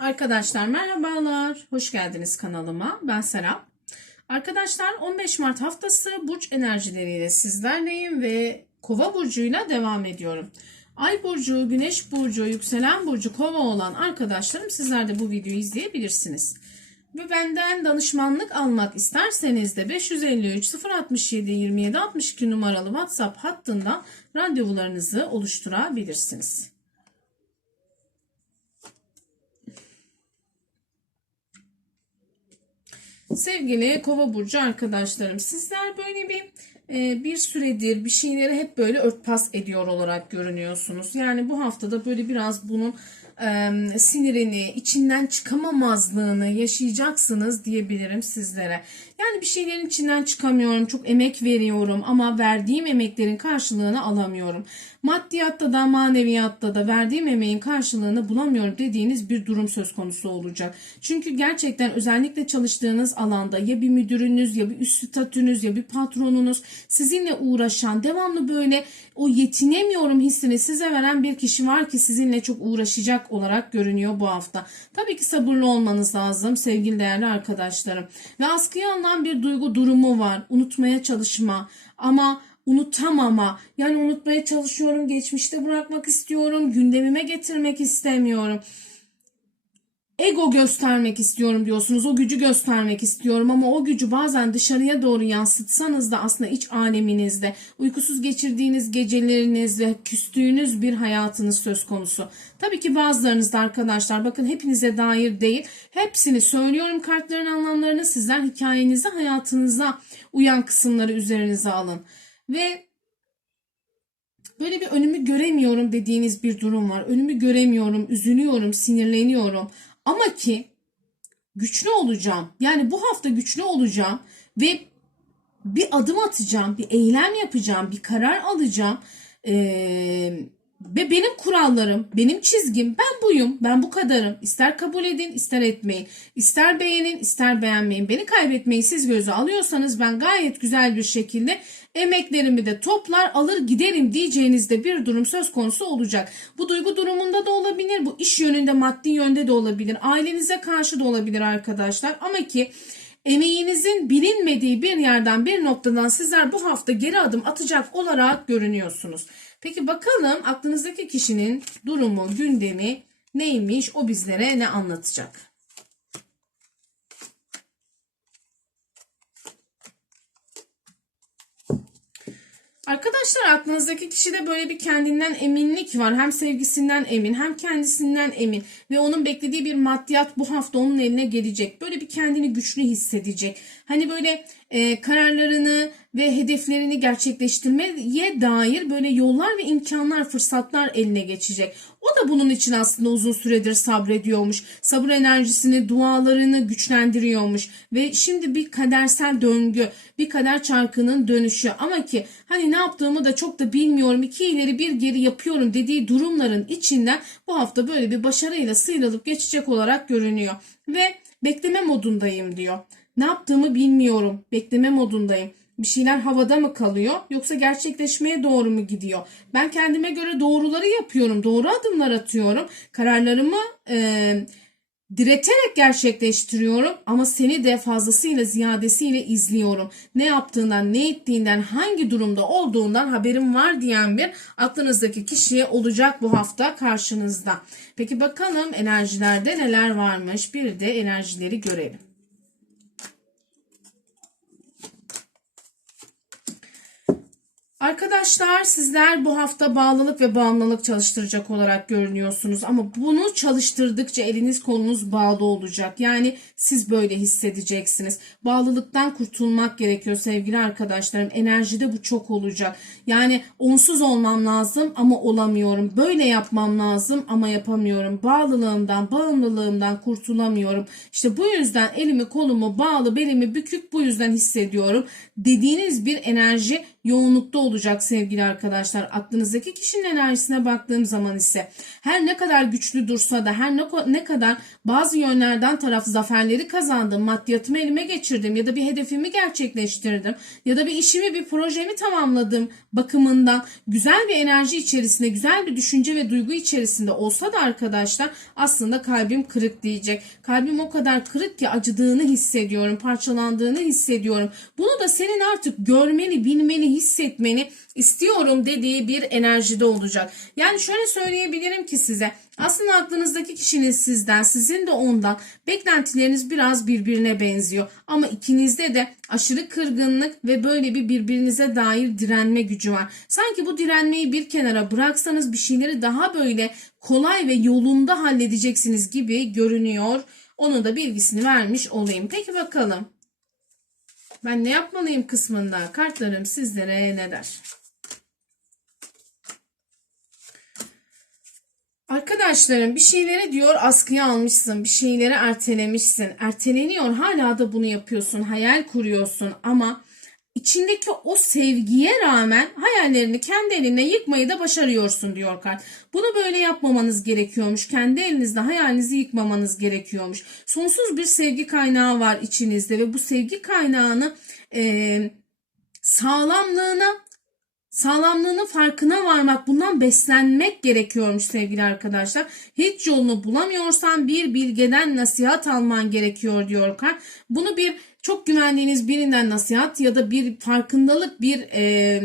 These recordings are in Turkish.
Arkadaşlar merhabalar. Hoş geldiniz kanalıma. Ben Serap. Arkadaşlar 15 Mart haftası burç enerjileriyle sizlerleyim ve Kova burcuyla devam ediyorum. Ay burcu, Güneş burcu, yükselen burcu Kova olan arkadaşlarım sizler de bu videoyu izleyebilirsiniz. Ve benden danışmanlık almak isterseniz de 553 067 27 62 numaralı WhatsApp hattından randevularınızı oluşturabilirsiniz. Sevgili Kova burcu arkadaşlarım, sizler böyle bir e, bir süredir bir şeyleri hep böyle örtbas ediyor olarak görünüyorsunuz. Yani bu haftada böyle biraz bunun sinirini, içinden çıkamamazlığını yaşayacaksınız diyebilirim sizlere. Yani bir şeylerin içinden çıkamıyorum, çok emek veriyorum ama verdiğim emeklerin karşılığını alamıyorum. Maddiyatta da maneviyatta da verdiğim emeğin karşılığını bulamıyorum dediğiniz bir durum söz konusu olacak. Çünkü gerçekten özellikle çalıştığınız alanda ya bir müdürünüz ya bir üst statünüz ya bir patronunuz sizinle uğraşan devamlı böyle o yetinemiyorum hissini size veren bir kişi var ki sizinle çok uğraşacak olarak görünüyor bu hafta. Tabii ki sabırlı olmanız lazım sevgili değerli arkadaşlarım. Ve askıya alınan bir duygu durumu var. Unutmaya çalışma ama unutamama. Yani unutmaya çalışıyorum, geçmişte bırakmak istiyorum, gündemime getirmek istemiyorum. Ego göstermek istiyorum diyorsunuz. O gücü göstermek istiyorum ama o gücü bazen dışarıya doğru yansıtsanız da aslında iç aleminizde, uykusuz geçirdiğiniz gecelerinizde, küstüğünüz bir hayatınız söz konusu. Tabii ki bazılarınızda arkadaşlar bakın hepinize dair değil. Hepsini söylüyorum kartların anlamlarını sizler hikayenize, hayatınıza uyan kısımları üzerinize alın. Ve böyle bir önümü göremiyorum dediğiniz bir durum var. Önümü göremiyorum, üzülüyorum, sinirleniyorum. Ama ki güçlü olacağım. Yani bu hafta güçlü olacağım ve bir adım atacağım, bir eylem yapacağım, bir karar alacağım. Ee, ve benim kurallarım, benim çizgim, ben buyum, ben bu kadarım. İster kabul edin, ister etmeyin. İster beğenin, ister beğenmeyin. Beni kaybetmeyi siz göze alıyorsanız ben gayet güzel bir şekilde emeklerimi de toplar alır giderim diyeceğinizde bir durum söz konusu olacak. Bu duygu durumunda da olabilir, bu iş yönünde, maddi yönde de olabilir, ailenize karşı da olabilir arkadaşlar. Ama ki emeğinizin bilinmediği bir yerden bir noktadan sizler bu hafta geri adım atacak olarak görünüyorsunuz. Peki bakalım aklınızdaki kişinin durumu, gündemi neymiş? O bizlere ne anlatacak? Arkadaşlar aklınızdaki kişide böyle bir kendinden eminlik var. Hem sevgisinden emin hem kendisinden emin ve onun beklediği bir maddiyat bu hafta onun eline gelecek. Böyle bir kendini güçlü hissedecek. Hani böyle e, kararlarını ve hedeflerini gerçekleştirmeye dair böyle yollar ve imkanlar, fırsatlar eline geçecek. O da bunun için aslında uzun süredir sabrediyormuş. Sabır enerjisini, dualarını güçlendiriyormuş. Ve şimdi bir kadersel döngü, bir kader çarkının dönüşü. Ama ki hani ne yaptığımı da çok da bilmiyorum, iki ileri bir geri yapıyorum dediği durumların içinden bu hafta böyle bir başarıyla sıyrılıp geçecek olarak görünüyor. Ve bekleme modundayım diyor. Ne yaptığımı bilmiyorum. Bekleme modundayım. Bir şeyler havada mı kalıyor yoksa gerçekleşmeye doğru mu gidiyor? Ben kendime göre doğruları yapıyorum. Doğru adımlar atıyorum. Kararlarımı e, direterek gerçekleştiriyorum ama seni de fazlasıyla ziyadesiyle izliyorum. Ne yaptığından, ne ettiğinden, hangi durumda olduğundan haberim var diyen bir aklınızdaki kişiye olacak bu hafta karşınızda. Peki bakalım enerjilerde neler varmış? Bir de enerjileri görelim. Arkadaşlar sizler bu hafta bağlılık ve bağımlılık çalıştıracak olarak görünüyorsunuz ama bunu çalıştırdıkça eliniz kolunuz bağlı olacak. Yani siz böyle hissedeceksiniz. Bağlılıktan kurtulmak gerekiyor sevgili arkadaşlarım. Enerjide bu çok olacak. Yani onsuz olmam lazım ama olamıyorum. Böyle yapmam lazım ama yapamıyorum. Bağlılığımdan, bağımlılığımdan kurtulamıyorum. İşte bu yüzden elimi kolumu bağlı, belimi bükük bu yüzden hissediyorum. Dediğiniz bir enerji yoğunlukta olacak sevgili arkadaşlar. Aklınızdaki kişinin enerjisine baktığım zaman ise her ne kadar güçlü dursa da her ne, kadar bazı yönlerden taraf zaferleri kazandım, maddiyatımı elime geçirdim ya da bir hedefimi gerçekleştirdim ya da bir işimi bir projemi tamamladım bakımından güzel bir enerji içerisinde, güzel bir düşünce ve duygu içerisinde olsa da arkadaşlar aslında kalbim kırık diyecek. Kalbim o kadar kırık ki acıdığını hissediyorum, parçalandığını hissediyorum. Bunu da senin artık görmeni, bilmeni, hissetmeni istiyorum dediği bir enerjide olacak. Yani şöyle söyleyebilirim ki size aslında aklınızdaki kişinin sizden, sizin de ondan beklentileriniz biraz birbirine benziyor. Ama ikinizde de aşırı kırgınlık ve böyle bir birbirinize dair direnme gücü var. Sanki bu direnmeyi bir kenara bıraksanız bir şeyleri daha böyle kolay ve yolunda halledeceksiniz gibi görünüyor. Onun da bilgisini vermiş olayım. Peki bakalım. Ben ne yapmalıyım kısmında kartlarım sizlere ne der? Arkadaşlarım bir şeyleri diyor askıya almışsın, bir şeyleri ertelemişsin. Erteleniyor hala da bunu yapıyorsun, hayal kuruyorsun ama içindeki o sevgiye rağmen hayallerini kendi eline yıkmayı da başarıyorsun diyor kart. Bunu böyle yapmamanız gerekiyormuş. Kendi elinizde hayalinizi yıkmamanız gerekiyormuş. Sonsuz bir sevgi kaynağı var içinizde ve bu sevgi kaynağını e, sağlamlığına sağlamlığının farkına varmak, bundan beslenmek gerekiyormuş sevgili arkadaşlar. Hiç yolunu bulamıyorsan bir bilgeden nasihat alman gerekiyor diyor kart. Bunu bir çok güvendiğiniz birinden nasihat ya da bir farkındalık, bir e,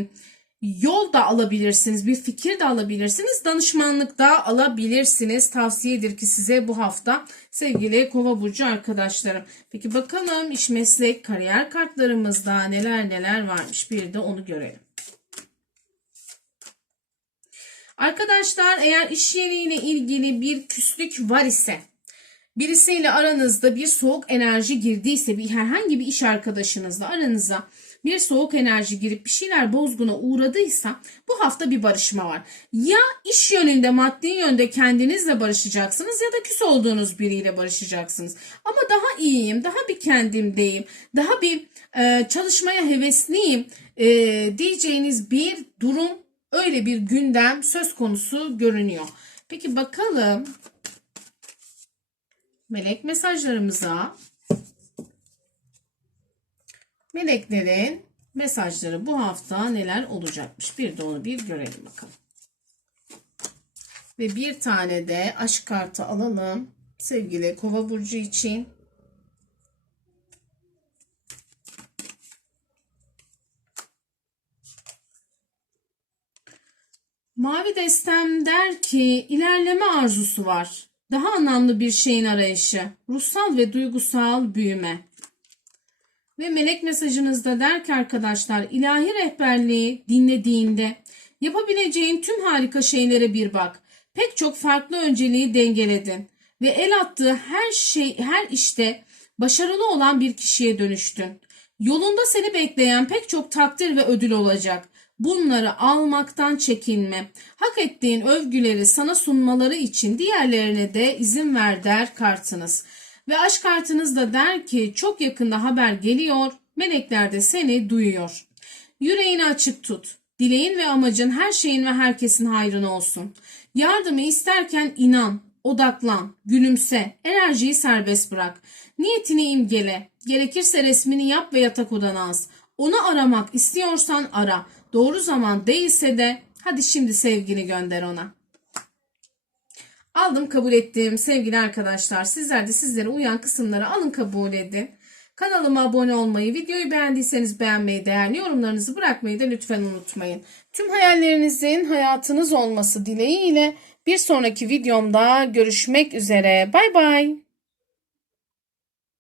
yol da alabilirsiniz, bir fikir de alabilirsiniz, danışmanlık da alabilirsiniz. Tavsiyedir ki size bu hafta sevgili Kova burcu arkadaşlarım. Peki bakalım iş meslek kariyer kartlarımızda neler neler varmış. Bir de onu görelim. Arkadaşlar eğer iş yeriyle ilgili bir küslük var ise birisiyle aranızda bir soğuk enerji girdiyse bir herhangi bir iş arkadaşınızla aranıza bir soğuk enerji girip bir şeyler bozguna uğradıysa bu hafta bir barışma var. Ya iş yönünde maddi yönde kendinizle barışacaksınız ya da küs olduğunuz biriyle barışacaksınız. Ama daha iyiyim, daha bir kendimdeyim, daha bir e, çalışmaya hevesliyim e, diyeceğiniz bir durum öyle bir gündem söz konusu görünüyor. Peki bakalım melek mesajlarımıza. Meleklerin mesajları bu hafta neler olacakmış? Bir de onu bir görelim bakalım. Ve bir tane de aşk kartı alalım. Sevgili kova burcu için. Mavi destem der ki ilerleme arzusu var. Daha anlamlı bir şeyin arayışı. Ruhsal ve duygusal büyüme. Ve melek mesajınızda der ki arkadaşlar ilahi rehberliği dinlediğinde yapabileceğin tüm harika şeylere bir bak. Pek çok farklı önceliği dengeledin ve el attığı her şey her işte başarılı olan bir kişiye dönüştün. Yolunda seni bekleyen pek çok takdir ve ödül olacak. Bunları almaktan çekinme. Hak ettiğin övgüleri sana sunmaları için diğerlerine de izin ver der kartınız. Ve aşk kartınız da der ki çok yakında haber geliyor, melekler de seni duyuyor. Yüreğini açık tut. Dileğin ve amacın her şeyin ve herkesin hayrına olsun. Yardımı isterken inan, odaklan, gülümse, enerjiyi serbest bırak. Niyetini imgele, gerekirse resmini yap ve yatak odana az. Onu aramak istiyorsan ara. Doğru zaman değilse de hadi şimdi sevgini gönder ona. Aldım kabul ettim sevgili arkadaşlar. Sizler de sizlere uyan kısımları alın kabul edin. Kanalıma abone olmayı, videoyu beğendiyseniz beğenmeyi, değerli yorumlarınızı bırakmayı da lütfen unutmayın. Tüm hayallerinizin hayatınız olması dileğiyle bir sonraki videomda görüşmek üzere. Bay bay.